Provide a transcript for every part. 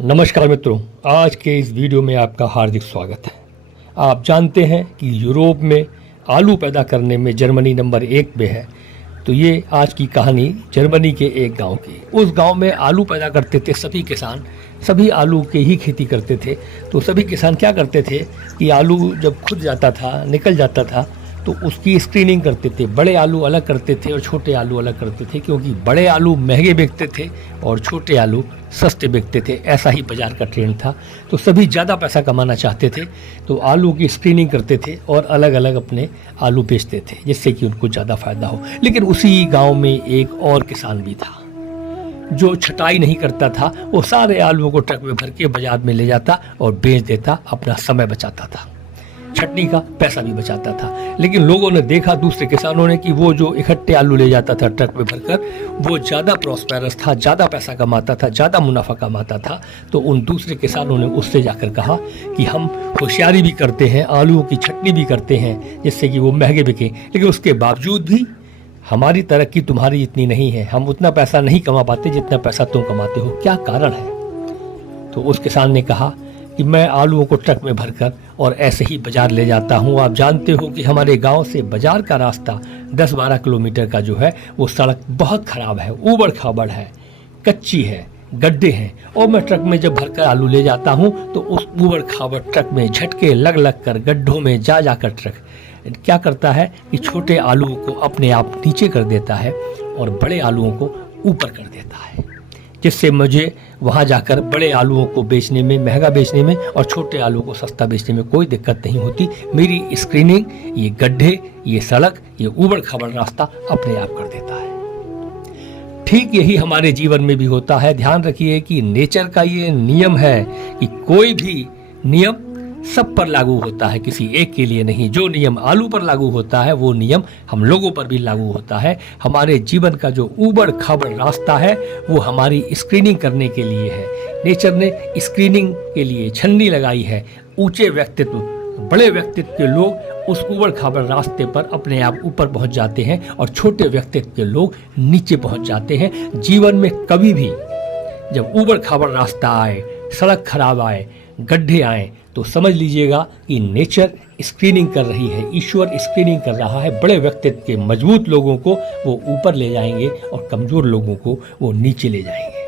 नमस्कार मित्रों, आज के इस वीडियो में आपका हार्दिक स्वागत है। आप जानते हैं कि यूरोप में आलू पैदा करने में जर्मनी नंबर 1 पे है। तो ये आज की कहानी जर्मनी के एक गांव की। उस गांव में आलू पैदा करते थे सभी किसान, सभी आलू की ही खेती करते थे। तो सभी किसान क्या करते थे कि आलू जब खुद जाता था, निकल जाता था, तो उसकी स्क्रीनिंग करते थे। बड़े आलू अलग करते थे और छोटे आलू अलग करते थे, क्योंकि बड़े आलू महंगे बिकते थे और छोटे आलू सस्ते बिकते थे। ऐसा ही बाज़ार का ट्रेंड था। तो सभी ज़्यादा पैसा कमाना चाहते थे, तो आलू की स्क्रीनिंग करते थे और अलग अलग अपने आलू बेचते थे, जिससे कि उनको ज़्यादा फ़ायदा हो। लेकिन उसी गाँव में एक और किसान भी था जो छटाई नहीं करता था। वो सारे आलूओं को ट्रक में भर के बाजार में ले जाता और बेच देता, अपना समय बचाता था, छटनी का पैसा भी बचाता था। लेकिन लोगों ने देखा, दूसरे किसानों ने, कि वो जो इकट्ठे आलू ले जाता था ट्रक में भरकर, वो ज़्यादा प्रॉस्पेरस था, ज़्यादा पैसा कमाता था, ज़्यादा मुनाफा कमाता था। तो उन दूसरे किसानों ने उससे जाकर कहा कि हम होशियारी भी करते हैं, आलूओं की छटनी भी करते हैं, जिससे कि वो महंगे बिके, लेकिन उसके बावजूद भी हमारी तरक्की तुम्हारी इतनी नहीं है, हम उतना पैसा नहीं कमा पाते जितना पैसा तुम कमाते हो, क्या कारण है? तो उस किसान ने कहा कि मैं आलूओं को ट्रक में भरकर और ऐसे ही बाजार ले जाता हूँ। आप जानते हो कि हमारे गांव से बाजार का रास्ता 10-12 किलोमीटर का जो है, वो सड़क बहुत ख़राब है, ऊबड़ खाबड़ है, कच्ची है, गड्ढे हैं। और मैं ट्रक में जब भरकर आलू ले जाता हूँ तो उस ऊबड़ खाबड़ ट्रक में झटके लग लग कर गड्ढों में जा जाकर ट्रक क्या करता है कि छोटे आलूओं को अपने आप नीचे कर देता है और बड़े आलूओं को ऊपर कर देता है, जिससे मुझे वहाँ जाकर बड़े आलूओं को बेचने में, महंगा बेचने में, और छोटे आलूओं को सस्ता बेचने में कोई दिक्कत नहीं होती। मेरी स्क्रीनिंग ये गड्ढे, ये सड़क, ये ऊबड़ खाबड़ रास्ता अपने आप कर देता है। ठीक यही हमारे जीवन में भी होता है। ध्यान रखिए कि नेचर का ये नियम है कि कोई भी नियम सब पर लागू होता है, किसी एक के लिए नहीं। जो नियम आलू पर लागू होता है, वो नियम हम लोगों पर भी लागू होता है। हमारे जीवन का जो ऊबड़ खाबड़ रास्ता है, वो हमारी स्क्रीनिंग करने के लिए है। नेचर ने स्क्रीनिंग के लिए छन्नी लगाई है। ऊंचे व्यक्तित्व, बड़े व्यक्तित्व के लोग उस ऊबड़ खाबड़ रास्ते पर अपने आप ऊपर पहुंच जाते हैं और छोटे व्यक्तित्व के लोग नीचे पहुंच जाते हैं। जीवन में कभी भी जब ऊबड़ खाबड़ रास्ता आए, सड़क खराब आए, गड्ढे आए, तो समझ लीजिएगा कि नेचर स्क्रीनिंग कर रही है, ईश्वर स्क्रीनिंग कर रहा है। बड़े व्यक्तित्व के मजबूत लोगों को वो ऊपर ले जाएंगे और कमज़ोर लोगों को वो नीचे ले जाएंगे।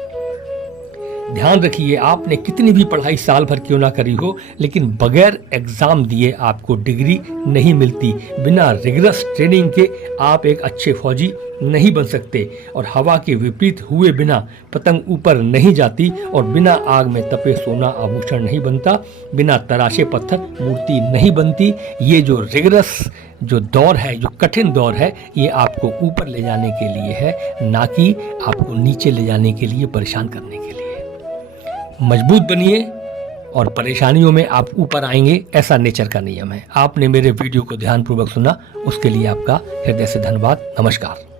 ध्यान रखिए, आपने कितनी भी पढ़ाई साल भर क्यों ना करी हो, लेकिन बगैर एग्ज़ाम दिए आपको डिग्री नहीं मिलती। बिना रिगरस ट्रेनिंग के आप एक अच्छे फौजी नहीं बन सकते। और हवा के विपरीत हुए बिना पतंग ऊपर नहीं जाती, और बिना आग में तपे सोना आभूषण नहीं बनता, बिना तराशे पत्थर मूर्ति नहीं बनती। ये जो रिगरस जो दौर है, जो कठिन दौर है, ये आपको ऊपर ले जाने के लिए है, ना कि आपको नीचे ले जाने के लिए, परेशान करने के लिए। मजबूत बनिए और परेशानियों में आप ऊपर आएंगे, ऐसा नेचर का नियम है। आपने मेरे वीडियो को ध्यानपूर्वक सुना, उसके लिए आपका हृदय से धन्यवाद। नमस्कार।